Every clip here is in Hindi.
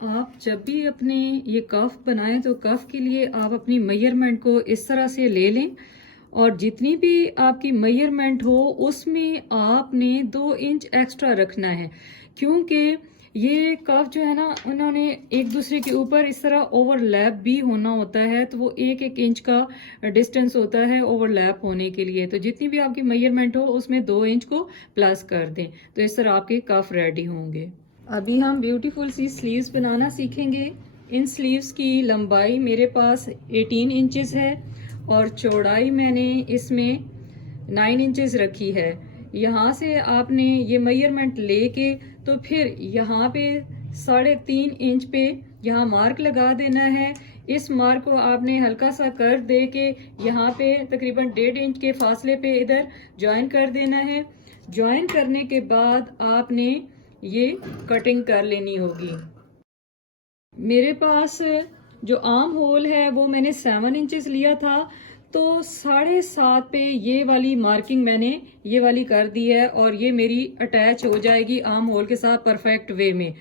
आप जब भी अपने ये कफ बनाएं तो कफ के लिए आप अपनी मेजरमेंट को इस तरह से ले लें और जितनी भी आपकी मेजरमेंट हो उसमें आपने 2 इंच एक्स्ट्रा रखना है, क्योंकि ये कफ जो है ना उन्होंने एक दूसरे के ऊपर इस तरह ओवरलैप भी होना होता है, तो वो 1-1 इंच का डिस्टेंस होता है ओवरलैप होने के लिए। तो जितनी भी आपकी मेजरमेंट हो उसमें 2 इंच को प्लस कर दें, तो इस तरह आपके कफ रेडी होंगे। अभी हम ब्यूटीफुल सी स्लीव्स बनाना सीखेंगे। इन स्लीव्स की लंबाई मेरे पास 18 इंचेस है और चौड़ाई मैंने इसमें 9 इंचेस रखी है। यहाँ से आपने ये मेजरमेंट लेके तो फिर यहाँ पे 3.5 इंच पे यहाँ मार्क लगा देना है। इस मार्क को आपने हल्का सा कर दे के यहाँ पे तकरीबन 1.5 इंच के फासले पे इधर ज्वाइन कर देना है। ज्वाइन करने के बाद आपने ये कटिंग कर लेनी होगी। मेरे पास जो आर्म होल है वो मैंने 7 इंचेस लिया था, तो 7.5 पे ये वाली मार्किंग मैंने ये वाली कर दी है और ये मेरी अटैच हो जाएगी आर्म होल के साथ परफेक्ट वे में।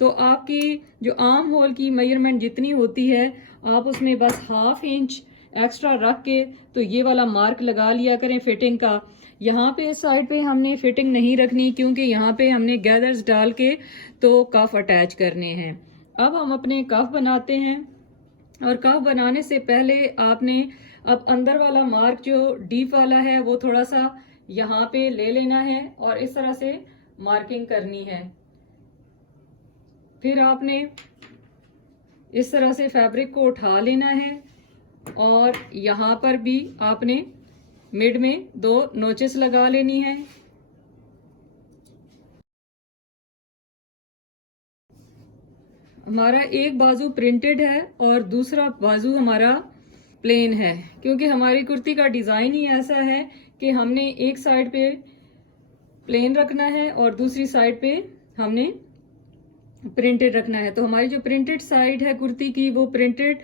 तो आपकी जो आर्म होल की मेजरमेंट जितनी होती है आप उसमें बस 1/2 इंच एक्स्ट्रा रख के तो ये वाला मार्क लगा लिया करें फिटिंग का। यहाँ पे इस साइड पे हमने फिटिंग नहीं रखनी, क्योंकि यहाँ पे हमने गैदर्स डाल के तो कफ अटैच करने हैं। अब हम अपने कफ बनाते हैं और कफ बनाने से पहले आपने अब अंदर वाला मार्क जो डीप वाला है वो थोड़ा सा यहाँ पे ले लेना है और इस तरह से मार्किंग करनी है। फिर आपने इस तरह से फैब्रिक को उठा लेना है और यहाँ पर भी आपने मिड में 2 नोचेस लगा लेनी है। हमारा एक बाजू प्रिंटेड है और दूसरा बाजू हमारा प्लेन है, क्योंकि हमारी कुर्ती का डिज़ाइन ही ऐसा है कि हमने एक साइड पे प्लेन रखना है और दूसरी साइड पे हमने प्रिंटेड रखना है। तो हमारी जो प्रिंटेड साइड है कुर्ती की वो प्रिंटेड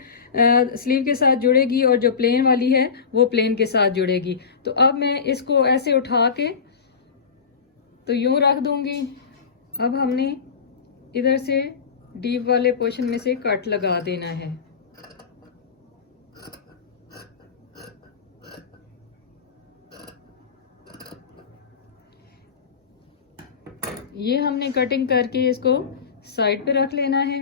स्लीव के साथ जुड़ेगी और जो प्लेन वाली है वो प्लेन के साथ जुड़ेगी। तो अब मैं इसको ऐसे उठा के तो यूं रख दूंगी। अब हमने इधर से डीप वाले पोर्शन में से कट लगा देना है। ये हमने कटिंग करके इसको साइड पे रख लेना है।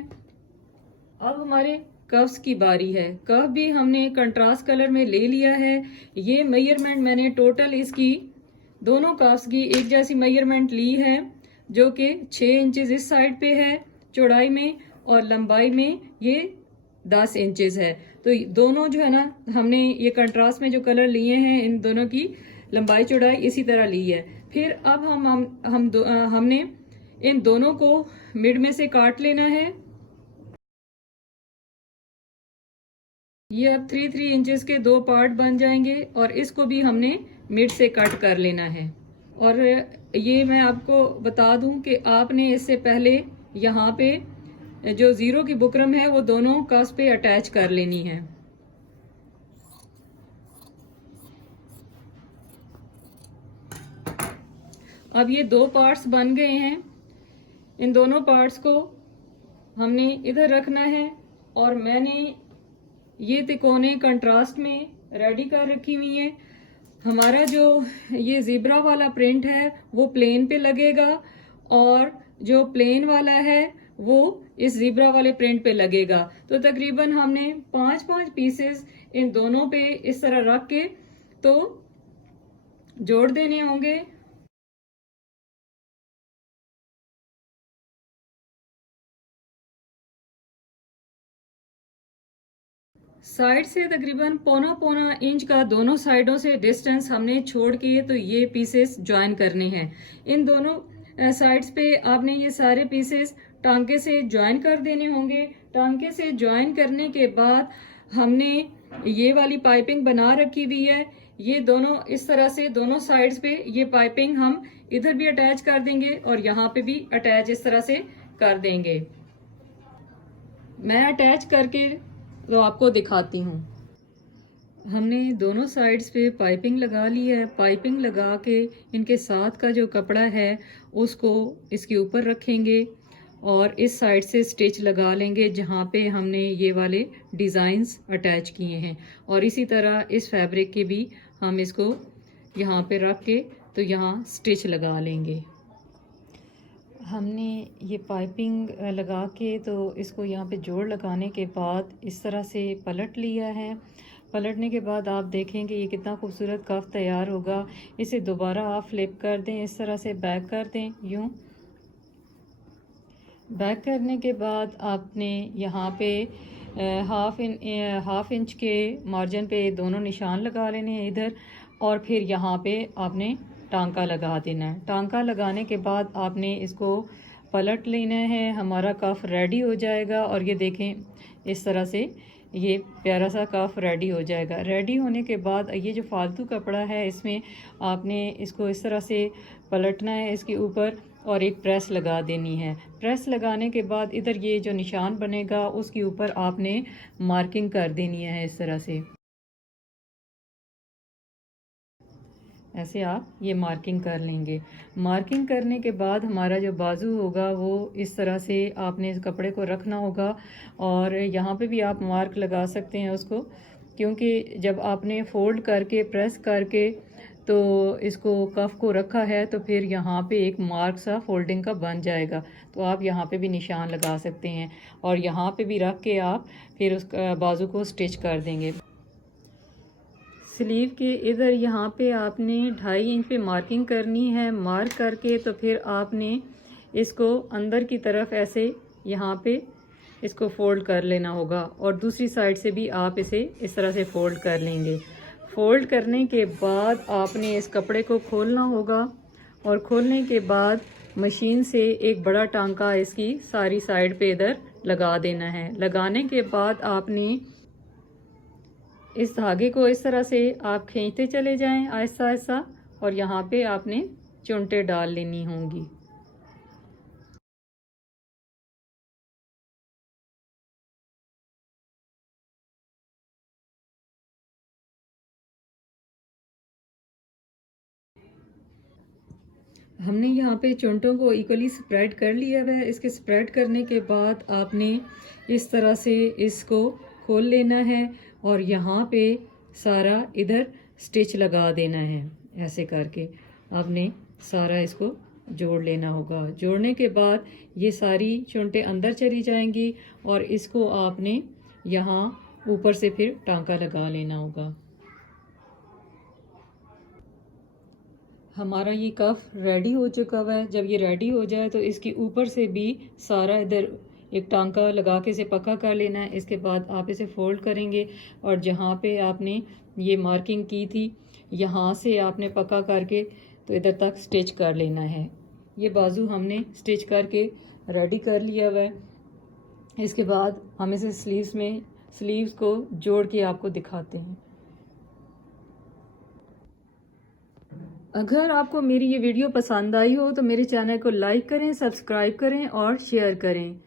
अब हमारे कफ्स की बारी है। कफ भी हमने कंट्रास्ट कलर में ले लिया है। ये मेजरमेंट मैंने टोटल इसकी दोनों कफ्स की एक जैसी मेजरमेंट ली है, जो कि 6 इंचेस इस साइड पे है चौड़ाई में और लंबाई में ये 10 इंचेस है। तो दोनों जो है ना हमने ये कंट्रास्ट में जो कलर लिए हैं इन दोनों की लंबाई चौड़ाई इसी तरह ली है। फिर अब हमने इन दोनों को मिड में से काट लेना है। ये अब 3-3 इंचेस के 2 पार्ट बन जाएंगे और इसको भी हमने मिड से कट कर लेना है। और ये मैं आपको बता दूं कि आपने इससे पहले यहाँ पे जो ज़ीरो की बुकरम है वो दोनों कस पे अटैच कर लेनी है। अब ये 2 पार्ट्स बन गए हैं। इन दोनों पार्ट्स को हमने इधर रखना है और मैंने ये तिकोने कंट्रास्ट में रेडी कर रखी हुई है। हमारा जो ये ज़ेब्रा वाला प्रिंट है वो प्लेन पे लगेगा और जो प्लेन वाला है वो इस ज़ेब्रा वाले प्रिंट पे लगेगा। तो तकरीबन हमने 5-5 पीसेस इन दोनों पे इस तरह रख के तो जोड़ देने होंगे। साइड से तकरीबन पौना इंच का दोनों साइडों से डिस्टेंस हमने छोड़ के तो ये पीसेस ज्वाइन करने हैं। इन दोनों साइड्स पे आपने ये सारे पीसेस टांके से ज्वाइन कर देने होंगे। टांके से ज्वाइन करने के बाद हमने ये वाली पाइपिंग बना रखी हुई है। ये दोनों इस तरह से दोनों साइड्स पे ये पाइपिंग हम इधर भी अटैच कर देंगे और यहाँ पे भी अटैच इस तरह से कर देंगे। मैं अटैच करके तो आपको दिखाती हूँ। हमने दोनों साइड्स पे पाइपिंग लगा ली है। पाइपिंग लगा के इनके साथ का जो कपड़ा है उसको इसके ऊपर रखेंगे और इस साइड से स्टिच लगा लेंगे जहाँ पे हमने ये वाले डिज़ाइंस अटैच किए हैं। और इसी तरह इस फैब्रिक के भी हम इसको यहाँ पे रख के तो यहाँ स्टिच लगा लेंगे। हमने ये पाइपिंग लगा के तो इसको यहाँ पे जोड़ लगाने के बाद इस तरह से पलट लिया है। पलटने के बाद आप देखेंगे ये कितना खूबसूरत कफ तैयार होगा। इसे दोबारा आप फ्लिप कर दें, इस तरह से बैक कर दें। यूँ बैक करने के बाद आपने यहाँ पे हाफ इंच के मार्जिन पे दोनों निशान लगा लेने हैं इधर, और फिर यहाँ पे आपने टांका लगा देना है। टांका लगाने के बाद आपने इसको पलट लेना है। हमारा कफ रेडी हो जाएगा और ये देखें इस तरह से ये प्यारा सा कफ रेडी हो जाएगा। रेडी होने के बाद ये जो फालतू कपड़ा है इसमें आपने इसको इस तरह से पलटना है इसके ऊपर और एक प्रेस लगा देनी है। प्रेस लगाने के बाद इधर ये जो निशान बनेगा उसके ऊपर आपने मार्किंग कर देनी है इस तरह से। ऐसे आप ये मार्किंग कर लेंगे। मार्किंग करने के बाद हमारा जो बाजू होगा वो इस तरह से आपने इस कपड़े को रखना होगा, और यहाँ पे भी आप मार्क लगा सकते हैं उसको, क्योंकि जब आपने फोल्ड करके प्रेस करके तो इसको कफ को रखा है तो फिर यहाँ पे एक मार्क सा फोल्डिंग का बन जाएगा। तो आप यहाँ पे भी निशान लगा सकते हैं और यहाँ पे भी रख के आप फिर उस बाजू को स्टिच कर देंगे। स्लीव के इधर यहाँ पे आपने 2.5 इंच पे मार्किंग करनी है। मार्क करके तो फिर आपने इसको अंदर की तरफ ऐसे यहाँ पे इसको फोल्ड कर लेना होगा, और दूसरी साइड से भी आप इसे इस तरह से फोल्ड कर लेंगे। फोल्ड करने के बाद आपने इस कपड़े को खोलना होगा, और खोलने के बाद मशीन से एक बड़ा टांका इसकी सारी साइड पे इधर लगा देना है। लगाने के बाद आपने इस धागे को इस तरह से आप खींचते चले जाएं आहिस्ता आहिस्ता, और यहाँ पे आपने चुनटे डाल लेनी होंगी। हमने यहाँ पे चुनटों को इक्वली स्प्रेड कर लिया है। इसके स्प्रेड करने के बाद आपने इस तरह से इसको खोल लेना है और यहाँ पे सारा इधर स्टिच लगा देना है। ऐसे करके आपने सारा इसको जोड़ लेना होगा। जोड़ने के बाद ये सारी चुनटें अंदर चली जाएंगी और इसको आपने यहाँ ऊपर से फिर टांका लगा लेना होगा। हमारा ये कफ रेडी हो चुका हुआ है। जब ये रेडी हो जाए तो इसके ऊपर से भी सारा इधर एक टांका लगा के इसे पक्का कर लेना है। इसके बाद आप इसे फोल्ड करेंगे और जहाँ पे आपने ये मार्किंग की थी यहाँ से आपने पक्का करके तो इधर तक स्टिच कर लेना है। ये बाजू हमने स्टिच करके रेडी कर लिया हुआ है। इसके बाद हम इसे स्लीव्स को जोड़ के आपको दिखाते हैं। अगर आपको मेरी ये वीडियो पसंद आई हो तो मेरे चैनल को लाइक करें, सब्सक्राइब करें और शेयर करें।